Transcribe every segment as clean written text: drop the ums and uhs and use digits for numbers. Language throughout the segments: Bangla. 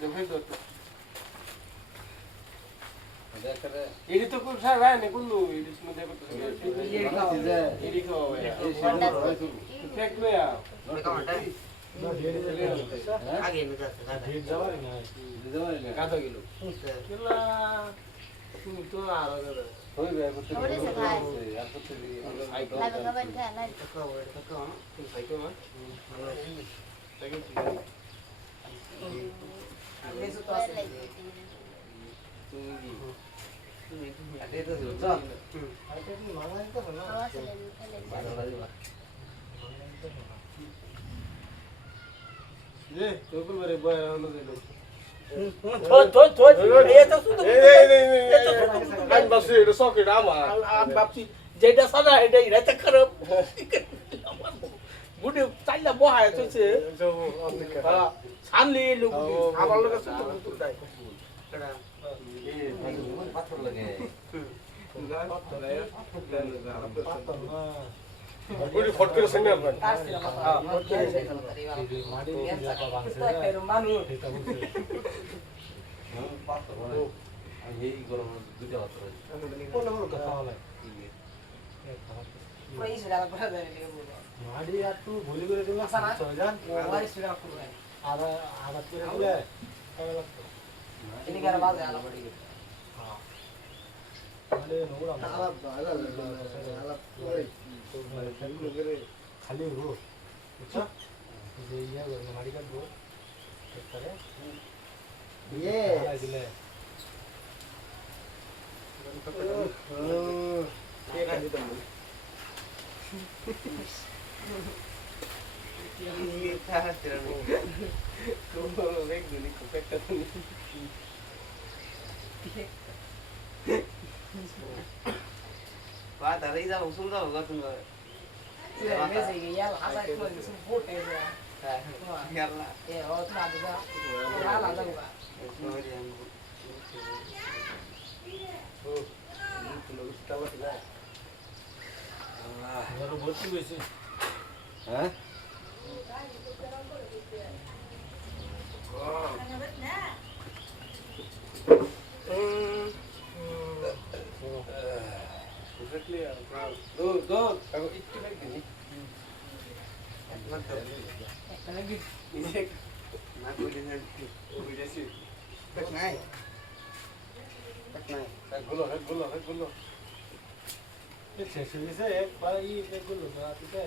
দেখে তো এডি তো কোন সারা ভাই নে কোন এডি মধ্যে করতে এডি খাওয়া ভাই ফেক লয়া আগে নিতে আছে ঢের যাওয়ার না কাটা গেল কেলা তুমি তো আর হই ভাই করতে ওরে সে ভাই আর করতে লাইভ খাবেন খায় লাইভ টাকা ওরে টাকা তুমি খাইতো না তাকে ঠিক আগে তো আছে তুমি আগে তো ছিল আইটা কি মানা দিতে হবে না খাওয়া চলে ভালো লাগে যে তোকুল বারে বয় হলো দিল আমি ভাবছি এটা চকলেট আমার আমি ভাবছি যেটা সাদা এটাই রাতে খারাপ গুটি চাইলা বহায় আছে সামনে লোক আমার লোক আছে তো কুতুল দেয় পাথর লাগে গুড়ি ফট করে সঙ্গে আপনার মাটি জায়গা ভাঙছে মানুষ এটা বুঝছে পাথর আমি এই গরম দুটো পাথর আছে কথা বলে মাটি আর তুই ভুলি করে দিলাম চলে যান আর আঘাত করে দিলে কবে লাগতো মানে নোংরা খালি রো বুঝছো যে ইয়া মাটি কাটবো তারপরে দিলে Ba tadi dah usul dah hoga tu. ভর্তি হয়েছে হ্যাঁ শেষ হয়ে গেছে একবার এগুলো রাতিতে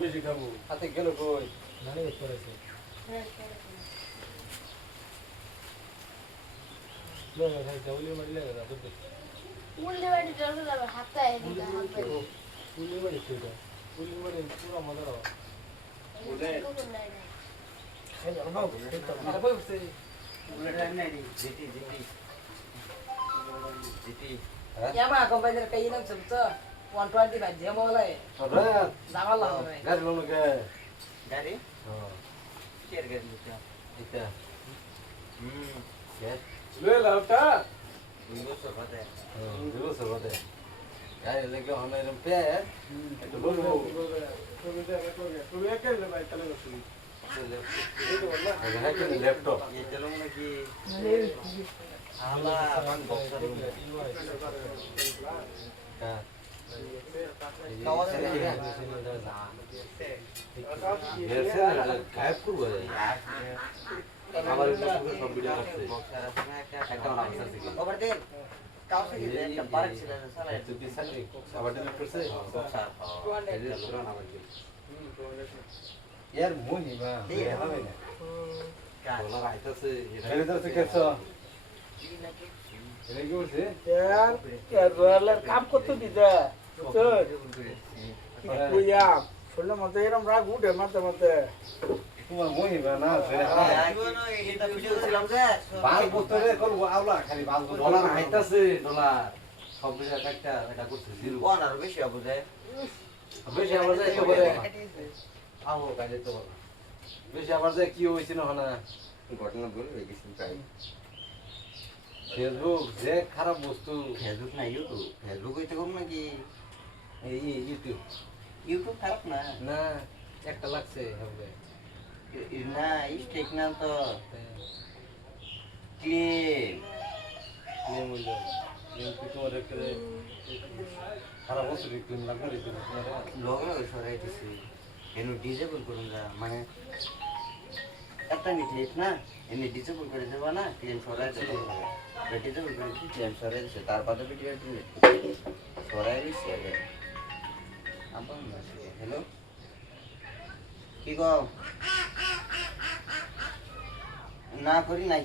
বেশি খাবো হাতে গেল কই নানি করেছে চাউলি মারিলে উল্লে বাড়ি চলে যাবে হাতটা এদিকে হাত বাড়ি পুলি মারি সেটা পুলি মারি পুরো মজা হবে কোন নাই Yang mah komplain kayak ini sebetulnya 120 aja mau lah. আরে Jangan lah. গাড়ি লোন কে Dari? হ্যাঁ Share kan gitu. এটা কে লয়ে লাউটা Ini sobat ya. দিবো সবাতে গাড়ি লেগে হন এরম পে একটু বলবো তুমি একাই লে ভাই তাহলে বসি হ্যাঁ কি laptop Ya jalan lagi. Allah, abang boxer. হ্যাঁ Kawan ये saya. গায়েব করবো আমার এটা সব ভিডিও করছে Boxer apa nak? একটা নাম আছে Oh berarti kau sih gitu. Tempat sih salah. তুই বিসারি আবার ডিলিট করছে Boxer. এই যে পুরো নাম আছে यार মহিমা হবে না Kan. বলা রাইতাছে এটা তো কেছো এটা কি বলছে রোয়ালের কাম করতে দিতে বুঝা শুনলে মতো এরকম রাগ উঠে মাঝে মাঝে তোমার মহিমা না Gimana kita video silam deh. বাল বতরে করব আওলা খালি বাল ডলার আইতাছে ডলার সব কিছু একটা এটা করছে zero Wah, naruh beshi apa deh? বেশি আবার যায় তো বলে আও কাজে তো বলে বেশি আবার যায় কি হইছিল না ঘটনা বলবে কিছু তাই ফেসবুক যে খারাপ বস্তু ফেসবুক না ইউটিউব ফেসবুক হইতে কম নাকি এই ইউটিউব ইউটিউব খারাপ না না একটা লাগছে হবে না স্টেক না তো ক্লিন ক্লেম হইল ক্লেম কি তোমার করে সারা বছর ক্লেম লাগবে রে তোমার লগে লগে সরাই দিছি এনু ডিজেবল করুন যা মানে একটা নিক্লিপ না এনে ডিজেবল করে দেবা না ক্লেম সরাই দেবো ডিজেবল করে দিছি ক্লেম সরাই দিছে তার বাদে ভিডিও দিলে সরাই দিছি আগে আবার হ্যালো কি গো না করি নাই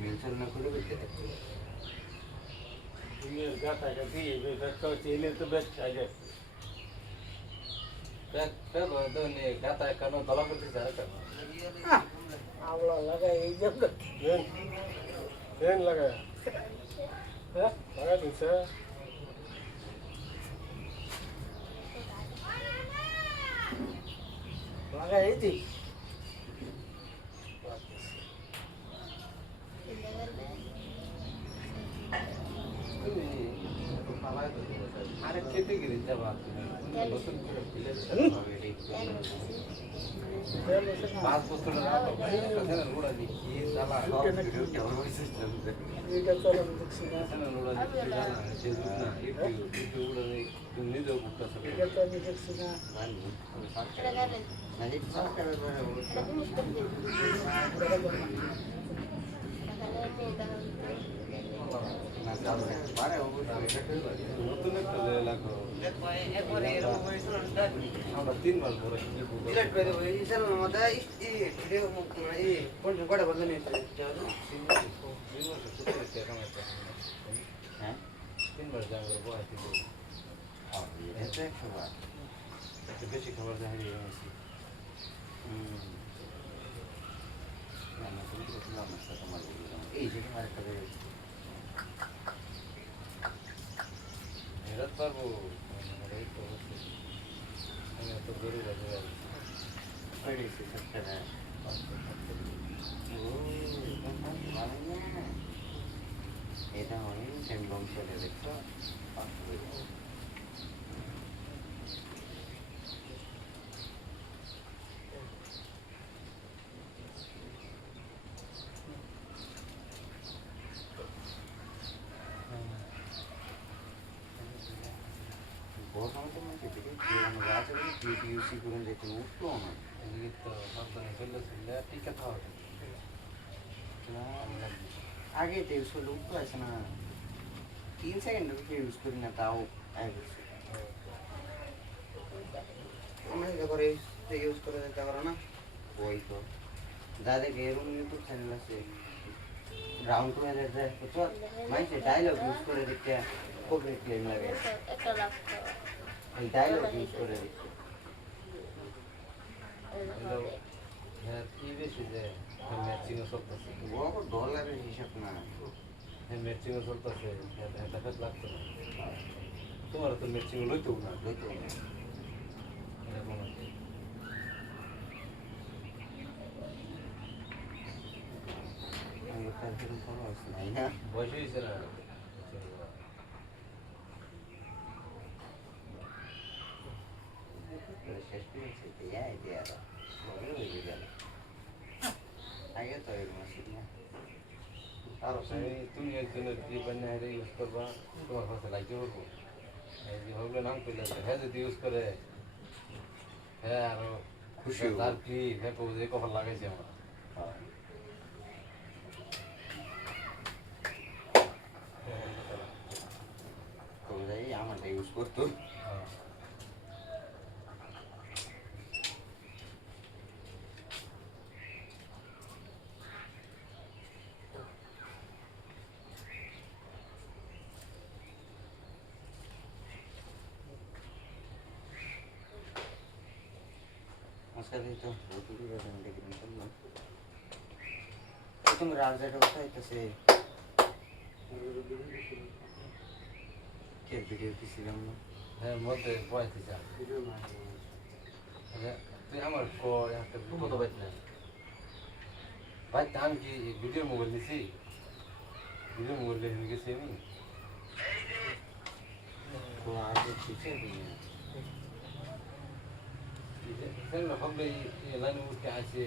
মেনশন না করে বলতে থাকি ইয়ের গাটাকে দিয়ে বেটা চেলে তো বেশ আগে প্যাক প্যাক তো নে গাতা কেন দলা করতে যায় কেন আল্লাহ লাগাই এই জন্য দেন লাগা হ্যাঁ লাগা দিছে লাগাই এই যে আরে খেতে গেলে যাবা তুমি নতুন করে ফিলে পাঁচ বছরের আগে লোড়া দেখি জ্বালা এইটা চলো দেখছি না লোড়া দেখি জ্বালা ফেসবুক না ইউটিউব লোড়া তুমি নিজেও করতেছো এটা তো আমি দেখছি না নতুন একটা লাগো আমরা 3 মাস পরে কি করব তিন বার যাবো বয়স বেশি খাবার যায় মেরাত পারবো আমি এত গরু বাজে এটা হয় সেন্ডম চলে দেখছো ইউসি করুন দেখুন উঠতো না এদিকে তো সাবধানে চললে টিকা খাওয়া আগে তো ইউজ করলে উঠতো আছে না 3 সেকেন্ড ইউজ করি না তাও আমরা করে ইউজ করে দিতে পারো না ওই তো দাদা এরকম ইউটিউব চ্যানেল আছে গ্রাউন্ড করে দিতে তো মাইসে ডায়লগ ইউজ করে দিতে কপিরাইট ক্লেম লাগে একটা লাখ এই ডায়লগ ইউজ করে দিতে হ্যাঁ কি বেশি যে ম্যাচিংও চলতেছে বড় ডলারের হিসাব না হ্যাঁ ম্যাচিংও চলতেছে দেখা লাগতো না তোমার তো ম্যাচিং লইতো না লইতো এরকম আছে আমি তার জন্য ভালো আছে নাই না বয়স হয়েছে না শেষ করেছে দেয়া হয়ে গেল আগে তো এরকম আছে না আর তুমি একজনের যে বান্যা হেরে ইউজ করবা তোমার কাছে লাগতে পারবো এই যে হইলে নাম করলে হ্যাঁ যদি ইউজ করে হ্যাঁ আরো খুশি হবো। তার কি হ্যাঁ যে কখন লাগাইছে আমার তো যাই আমারটা ইউজ করতো नमस्कार तो बहुत ही ज्यादा देखने को मिला तुम रात जाके बताए कैसे क्या वीडियो किसी का हमने হ্যাঁ মধ্যে বয়সে যা তুই আমার একটা কত বাইত না বাইত আমি কি ভিডিও মোবাইল নিছি ভিডিও মোবাইল নিয়ে গেছি আমি কিছু দিই না সেটা হবে এই লাইনে উঠে আছে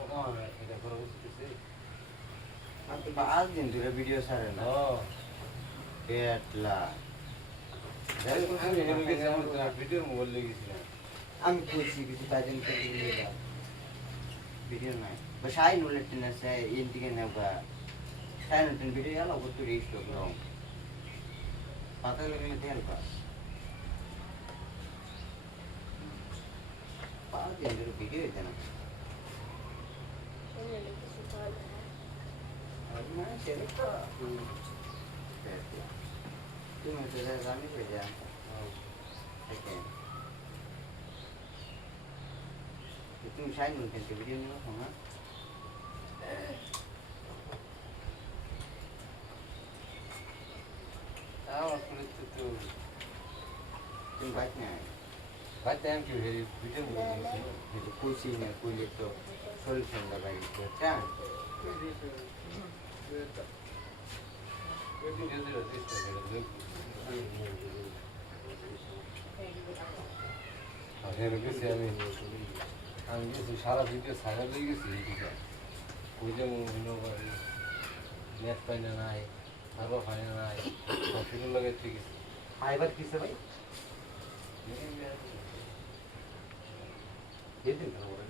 আমার এটা করা উচিত আমি তো আজ দিন ধরে ভিডিও ছাড়ে না পেটলা আমি হেরে গেছি আমার ভিডিওর মোবাইল লেগে গেছিলাম আমি কইছি কিছু তাই দিন করে দিলাম ভিডিও নাই বস আই নো লেট না সে ইন্টিকে নেবা সাইলেন্ট ভিডিও এলো কত রিস্ট করো পাতা লাগলে দেন পা পাঁচ দিন ধরে ভিডিও দেন না সেটা তো তুমি তো জানি রে যা ওকে তুমি সাইন করতে ভিডিও নিও না আমার পুলিশ তো তুমি বাইক না ভাই টাইম কি হেরে ভিডিও মোবাইল লেগেছিল এটা কইছি না কইলে তো সলিউশন লাগাই দিতে ভিডিও দিলে চেষ্টা করে হেরে গেছি আমি গেছি সারা ভিডিও সাইডে লেগে গেছি এইদিকে ওই যে নেট পাই না নাই আরও পাই না নাই কম্পিউটার লাগাই ঠিক আছে আইবার কিসে ভাই যেদিন তো বলে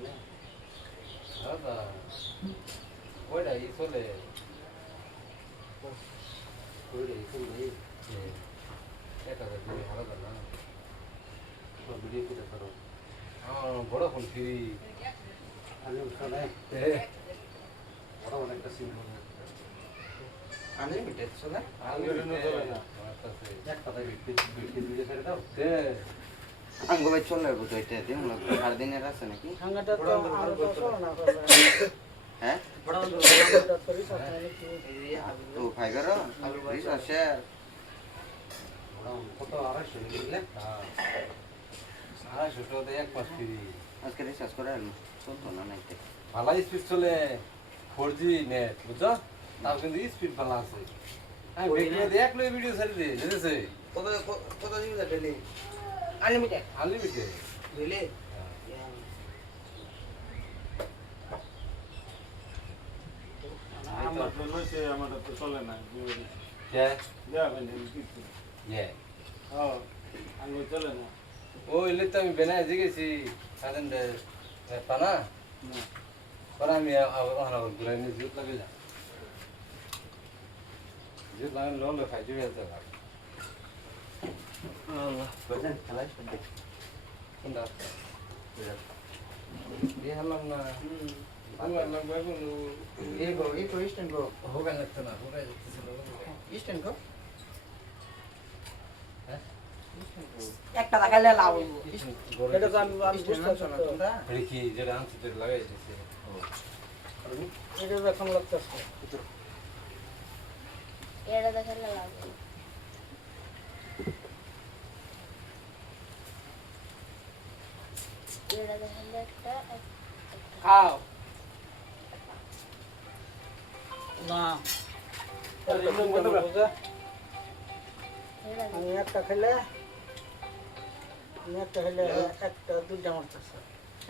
দাদা ওইটা ই চলে কইরে কইরে এটা দিদি হারাদা না ভিডিও করে করো আমার বড় ফোন ফ্রি আমি শুনে বড় অনেকটা সিম আনলিমিটেড চলে এক কথায় ভিডিও ছেড়ে দাও আঙ্গো ভাই চলে যাবো তো এটা দিন না আর দিনের আছে নাকি হাঙ্গাটা তো আর তো চলে না হ্যাঁ হাঙ্গাটা তো রিসার্চ নাকি তো ফাইবার রিসার্চ শেয়ার কত 250 নিলে 250 টাকা এক মাস ফ্রি আজকে রিসার্চ করে আনো চলতো না নাইতে ভালো স্পিড চলে 4G নেট বুঝছো তার কিন্তু স্পিড ভালো আছে আমি ভিডিও দেখ লই ভিডিও ছাড়ি দে বুঝেছে কত কত দিন ডেলি আনলিমিটেড আনলিমিটেড ডেলি আমার তো নইছে আমার তো চলে না কে যাবেন কিছু ইয়ে হ্যাঁ আঙ্গুল চলে না ওই লিতে আমি বেনায় জিগেছি সাদেন দে পানা না পরে আমি ওখানে ঘুরে নিয়ে জুত লাগে যা জুত লাগে লোলে খাই জুড়ে আছে আল্লাহ বুঝেন খেলা শুনতে কোনটা দিয়ে হারলাম না আমার লাগবে কোনো এই গো ইস্টার্ন গো হোগা লাগতো না হোগা যাচ্ছিল ইস্টার্ন গো একটা লাগাইলে লাভ হইব এটা তো আমি ইস্টার্ন বুঝতে না পারছি তোমরা কি যেটা আনছি তো লাগাই দিয়েছে এটা এখন লাগতেছে এটা দেখালে লাভ হবে। এটা দেখালে একটা খাও না আমি একটা খেলে একটা দুইটা মারতেছে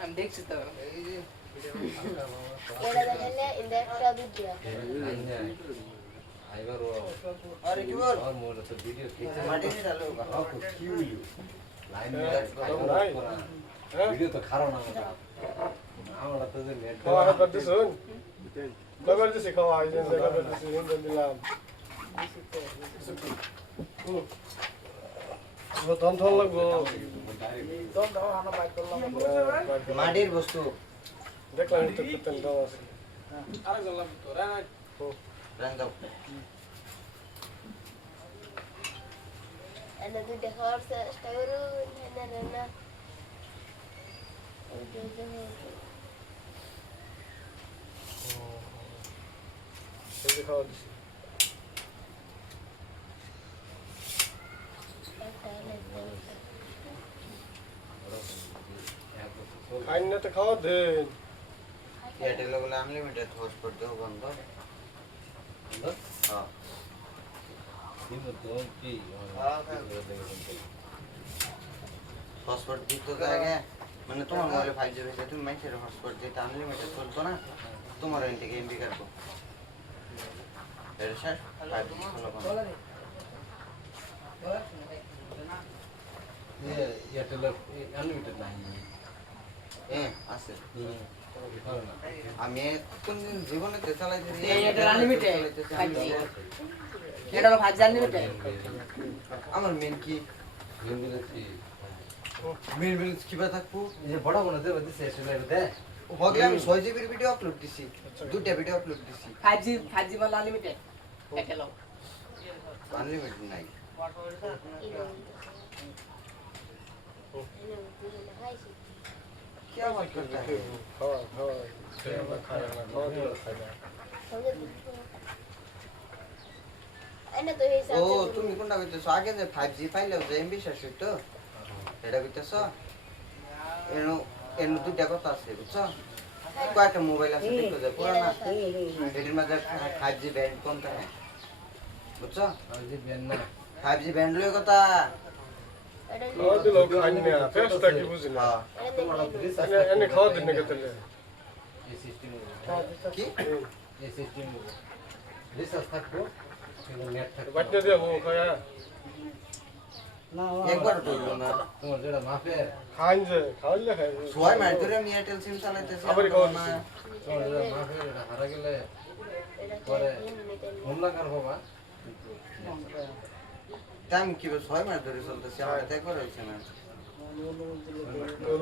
আমি দেখছি তো এই যে এটা দেখালে ইন্দা একটা দুইটা আইবার আরে কি বল আর মোর তো ভিডিও ঠিক মাটি নি ডালো কি হইলো লাইন হ্যাঁ ভিডিও তো খারাপ না আমরা তো যে নেট খাওয়া করতে শুন কবার দিছি খাওয়া এই যে কবার দিছি হিন্দন দিলাম তখন থল লাগবো দম দাও আমরা বাইক করলাম মাটির বস্তু দেখলাম তো কত দাও আছে আরেকজন লাগবে তো রাইট রান দাও এনে দুইটা খাওয়ার চেষ্টা করুন এনে না এই যে খাওয়া দিছি খাইন না তো খাওয়া দেন এয়ারটেল বলে আনলিমিটেড হটস্পট দাও বন্ধ হ্যাঁ কিন্তু তো কি হ্যাঁ হটস্পট দিত জায়গা মানে তোমার মোবাইলে 5G হয়েছে তুমি মাইকের হটস্পট দিতে আনলিমিটেড চলতো না তোমার ওই থেকে এমবি কাটবো এটা শেষ 5G চলো এয়ারটেল আনলিমিটেড নাই আছে আমি কোনদিন জীবনে চালাইতে এটা আনলিমিটেড 5G এটা হলো 5G আনলিমিটেড আমার মেন কি মেন ব্যালেন্স কিবা থাকবো যে বড় বড় দেব দিছে সেটা দে হগলে আমি 6 GB ভিডিও আপলোড দিছি দুইটা ভিডিও আপলোড দিছি 5G বলে আনলিমিটেড এটা হলো আনলিমিটেড নাই क्या बात करता है ও তুমি কোনটা কইতেছো আগে যে 5G পাইলে যে এমবি শেষ হইতো এটা কইতেছো এনো দুইটা কথা আছে বুঝছো কয়েকটা মোবাইল আছে দেখো যে পুরানা এটির মাঝে 5G ব্যান্ড কম থাকে বুঝছো যে বেন না 5G ব্যান্ড লয় কথা খাওয়া দিল খাইনি ফেসটা কি বুঝি না এনে খাওয়া দিন নাকি তাহলে এই সিস্টেম কি এই সিস্টেম রিসার্চ থাকবো কিন্তু নেট থাকবে বাটনে দিয়ে হো খায়া একবার কইলো না তোমার যেটা মাফের খাইন যে খাওয়ালে খাই সোয় মার ধরে আমি এয়ারটেল সিম চালাইতেছি আবার খাওয়া না তোমার যেটা মাফের এটা হারা গেলে পরে হুমলা কার বাবা টাইম কি সোয় মার ধরে চলতেছি আমার তো একবার হইছে না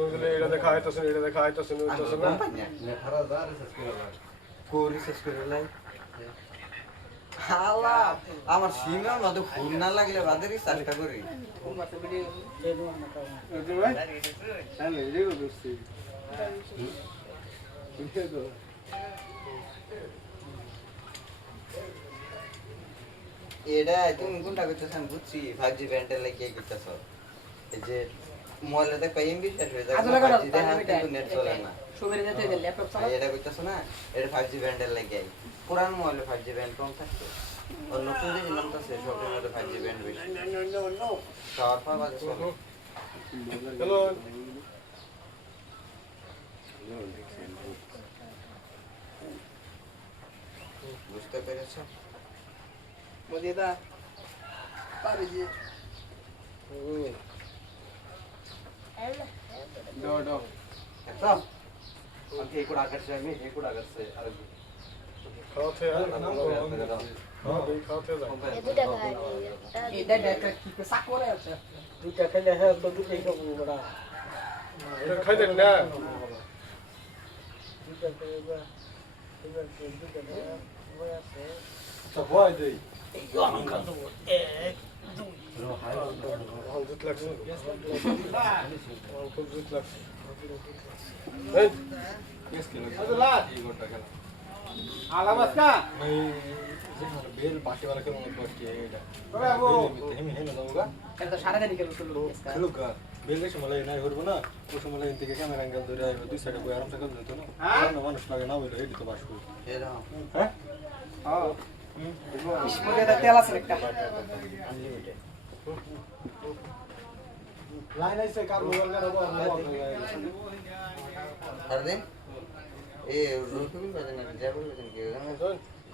ওগুলো এটা দেখা আইতাছেন এটা দেখা আইতাছেন ওইতাছেন না কোম্পানি নেট হারা যা রিসার্চ করে না কোরি শেষ করে লাই হালা আমার সিমের মধ্যে ফোন না লাগলে বাদেরই চেষ্টা করি এটা তুমি কোনটা করতেছেন বুঝছি 5G ব্যান্ডের লাগে করতেছ এই যে মোবাইলে দেখো এমবি শেষ হয়ে যায় 5G দেখা কিন্তু নেট চলে না সুবিধা যেতে দিলে ল্যাপটপ চালা এটা করতেছ না এটা 5G ব্যান্ডের লাগে পুরান মোবাইলে 5G ব্যান্ড কম থাকতো আর নতুন যে নামতাছে সবের মধ্যে 5G ব্যান্ড বেশি টাওয়ার পাওয়া যাচ্ছে হ্যালো বুঝতে পেরেছ মজিদা পারে যে ডো ডো একদম আমি এই কোড়া করছে আমি এই কোড়া করছে আর খাওয়াতে খাওয়া দিই খাওয়াতে যাই এটা দেখা কি সাক করে আছে দুইটা খাইলে হ্যাঁ তো দুইটাই খাবো বড়া এটা খাইতেন না দুইটা খাইবা দুইটা খাইবা আছে তো ভয় দেই এই আমি খাবো এক আমার জুত লাগছে আমার খুব জুত লাগছে এই কেস কেন এই গোটা কেন বেল বাকি वाला के मन बाकी है এটা তবে আবু হিমি হেনা যাওগা এটা তো সারা দিন কেন শুরু হচ্ছে খেলুকা বেল রেশ মালাই নাই হরবো না ওই সময় লাইন থেকে ক্যামেরা অ্যাঙ্গেল ধরে আইবো দুই সাইডে বই আরাম থেকে যেত না না মানুষ লাগে না বলে এটি তো বাসু এরকম হ্যাঁ মজিদা তেল আছে একটা আনলিমিটেড লাইন আইছে কার মোবাইল কার আর দিন এ রুকুল বাজে না যাব বাজে কি জানেন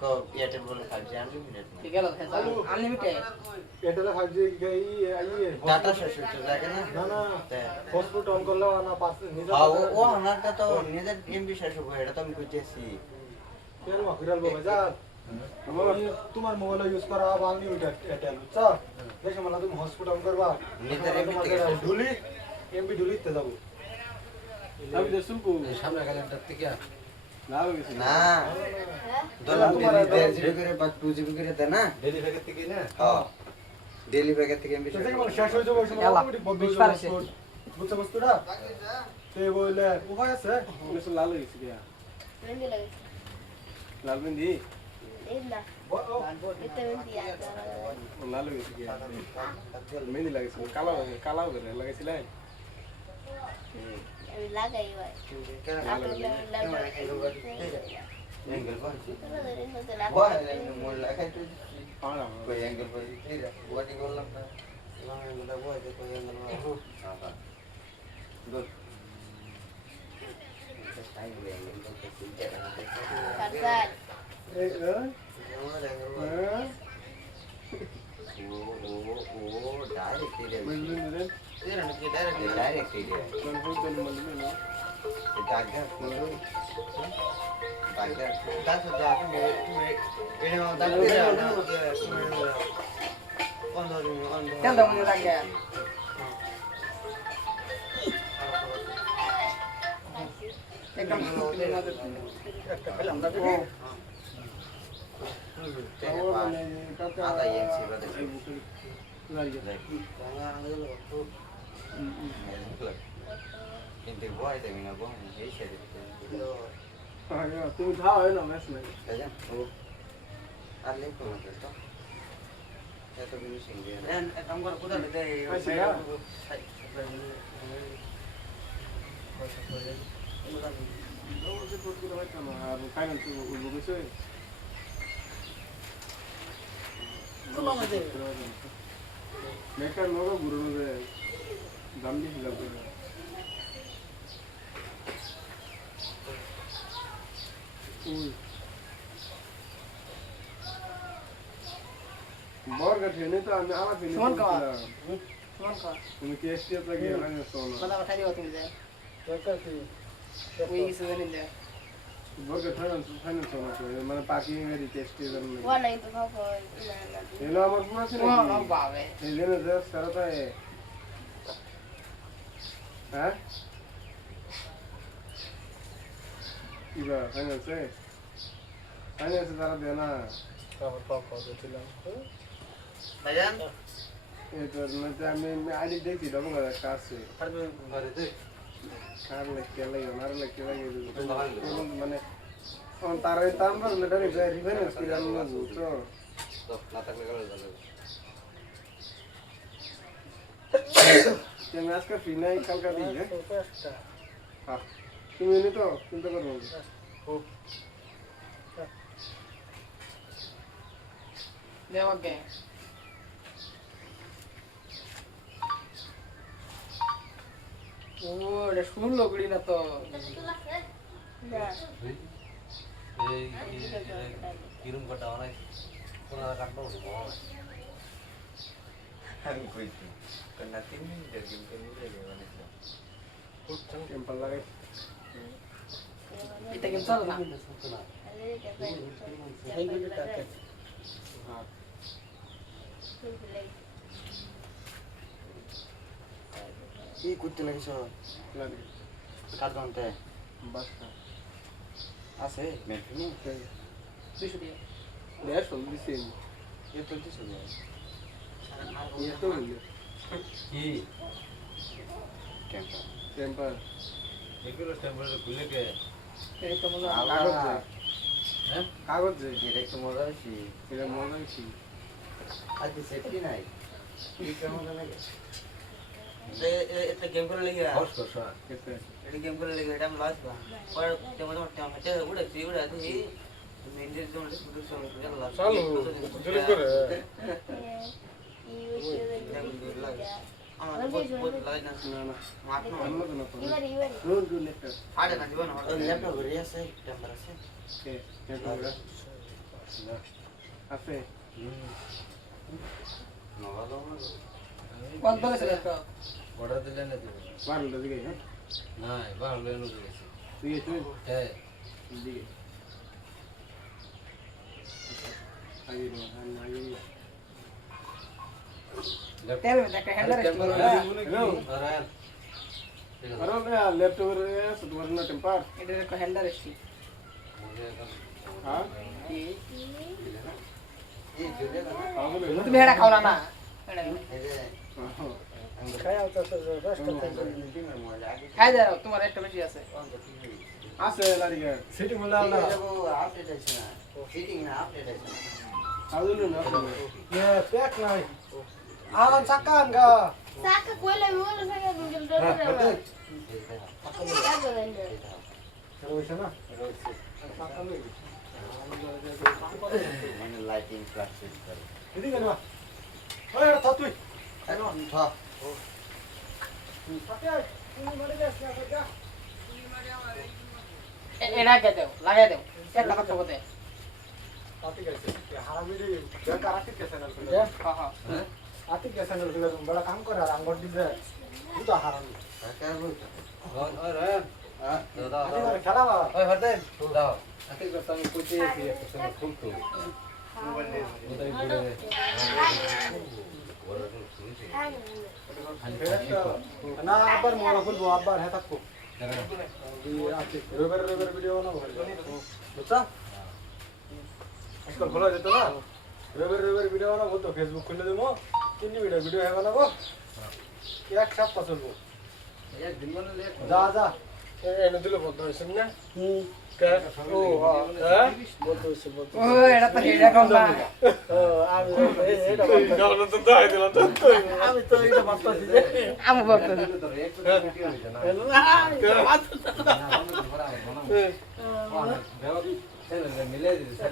কো এয়ারটেল বলে 5G আনলিমিটেড ঠিক আছে আনলিমিটেড এটা 5G গই আই ডাটা শেষ হচ্ছে লাগে না না না হটস্পট অন করলে না পাস নিজে ও আমারটা তো নিজের এমবি শেষ হবে এটা তো আমি কইতেছি কেন মাখিরাল বাবা যা তোমার মোবাইল ইউজ করা আনলিমিটেড এয়ারটেল বুঝছো দেখো মানে তুমি হটস্পট অন করবা নিজের এমবি থেকে শেষ হবে। ঢুলি এমবি ঢুলিতে যাব আমি তো সুপু এই সামনে ক্যালেন্ডার থেকে না গেছি না দলাম ডেলি 0 করে বা 2GB করে দেয় না ডেলি প্যাকেট থেকে না হ্যাঁ ডেলি প্যাকেট থেকে এমবি তো দেখো মানে শেষ হয়ে যাবে ওই সময় এলা, অটোমেটিক বন্ধ হয়ে বিশ যাবে বুঝছো বস্তুটা তে বলে উপায় আছে আমি লাল গেছি কি লাল মেহেন্দি লাল গেছি কি মেহেন্দি লাগাইছিল কালো কালো করে লাগাইছিলেন एंगल पर मोड़ लगा तो कोई एंगल पर फिर बॉडी बोलना था एंगल वो है कोई एंगल में हां গুড টাইম হয়ে গেল Karsan. এই ডাইরেক্ট বুঝলেন রে ডাইরেক্ট কোন কোন বললেন না ডাক্তার ডাক্তার ডাক্তার ডাক্তার এটা ডাক্তার কেন দাম নিয়ে লাগে একদম একটা পেলাম না দেখো আদা ইঞ্চি বাদে কিন্তু ভয় দেবে না বল এই ছেড়ে তুমি খাও না ম্যাচ নাই আর লেট করো তো এত জিনিস ইন্ডিয়া কাম কর কোথায় দিতে আর ফাইনাল তো উঠবো কিছু কোন মধ্যে মেকার লোক ঘুরনো যায় দাম দিয়ে লাগবে বর্গা ট্রেনে তো আমি আমার ফিরে সুমন খাওয়া সুমন খাওয়া তুমি কেএসটি তে গিয়ে না সোনা বলা খাই দিও তুমি যায় সরকার কি ওই সুজন ইন্দা বর্গা ফাইনাল সোনা তো মানে পার্কিং এর কেএসটি এর না Wala ito ka po. এলো আমার ফোন আছে ও নাকি ও বাবা এই জন্য যে সারাটা হ্যাঁ কিবা ফাইনাল সে তারা দেনা খাবার পাও খাওয়া দিয়েছিলাম ভাইজান এটা না আমি আইডি দেখি ডবল একটা আছে আরে দেখ আর লেখকে লাগে মানে on তারে তামরা লেটারে যায় রিভেন্স কি জানো না তো তো না থাকলে গেলে ভালো তুমি আজকে ফ্রি নাই কালকা দিই হ্যাঁ তুমি এনে তো চিন্তা করো দেওয়া গে ও এটা শুন লগড়ি না তো এই কিরম কাটা অনেক কোন কাটলো বল আমি কইছি কন্যা 3 মিনিটের কিন্তু নিয়ে যাবে টেম্পল লাগে এটা কেন চল না হ্যাঁ কি করতে লাগিস লাগে কার দন্তে বাসটা আছে মেট্রিনি দুশো দিয়ে দেশ হল দিছে এ তো কিছু না ये तो मिल কি টেম্পার टेम्पर এগুলো টেম্পারেচার খুলে কে এই তো মজা कागज है হ্যাঁ कागज है এটা একটু মজা হয়েছে मेरा मन है कि আজ সেফটি নাই কি কেমন লাগে এটা গেম করে লেগে হস করছ कैसे এটা গেম করে লেগে এটা আমি লাস্ট পর তেমন এটা উড়াচ্ছি উড়াচ্ছি মেন্ডের জন্য শুধু সঙ্গে লাস্ট चालू जरूर करे আমার বহুত লাগে না ना ना মাঠ না हम लोग ना तो Iwari. रोड को लेकर ফাটে না জীবন ল্যাপটপ ঘুরে আছে টেম্পার আছে के टेम्पर आफे নভালো কোন ধরে ছিল তো অর্ডার দিলে না তুমি बाहर ले गए हैं না বাহ লেনো দিয়েছি तो ये तो হ্যাঁ दिए आइए ना आइए তেল মে একটা হ্যান্ডার हेलो আরে ঠিক আছে अरे मैं लैपटॉप रे सुधर ना टेम्पर এটা একটা হ্যান্ডার এসছি মুঝে এখন हां কি এই জুড়ে না हां बोले তুমি হেডা খাও না এটা এই যে খাই আলতা রাস্তা খাই দাও তোমার একটা বেশি আছে आसे लारिया সিটি বলে আল্লাহ আপডেট আছে না সিটিং না আপডেট আছে आदुलो ना এ প্যাক নাই আলাম সাকান গা Saka kuela wala saka mungkin dulu na. Ako din. রয়েছে না মানে লাইটিং প্র্যাকটিস করে এদিকে না ওই এটা তুই এখন থ সাথে এটা কে দেও লাগাই দেও একটা কথা বলতে আতিক আছে হারামিরি বেকার আতিক চ্যানেল খুলে হ্যাঁ হ্যাঁ আতিক চ্যানেল খুলে তুমি বড় কাম করে আর আঙ্গর দিবে তো হারামি কার বলতো আতিক করে খেলা বাবা ওই হরদেন দাও আতে কথা আমি কইতে এসেছি একটা সময় খুলতো ওটাই বলে না আবার মোবাইল খুলবো আবার হ্যাঁ থাকবো আতিক রবিবার ভিডিও বানাবো বুঝছা আজকাল খোলা যেত না রবিবার ভিডিও বানাবো তো ফেসবুক খুলে দেবো 3 ভিডিও হ্যাঁ বানাবো এক সপ্তাহ চলবো একদিন বানালে যা যা এনে দিলে বন্ধ হয়েছে না কে ও বলতে হচ্ছে বলতে ও এটা তো এরকম না আমি এটা তো দাই দিলাম তো আমি তো এটা ভাবতেছি যে আমি বলতে একটু ভিডিও হইছে না মিলে দিছে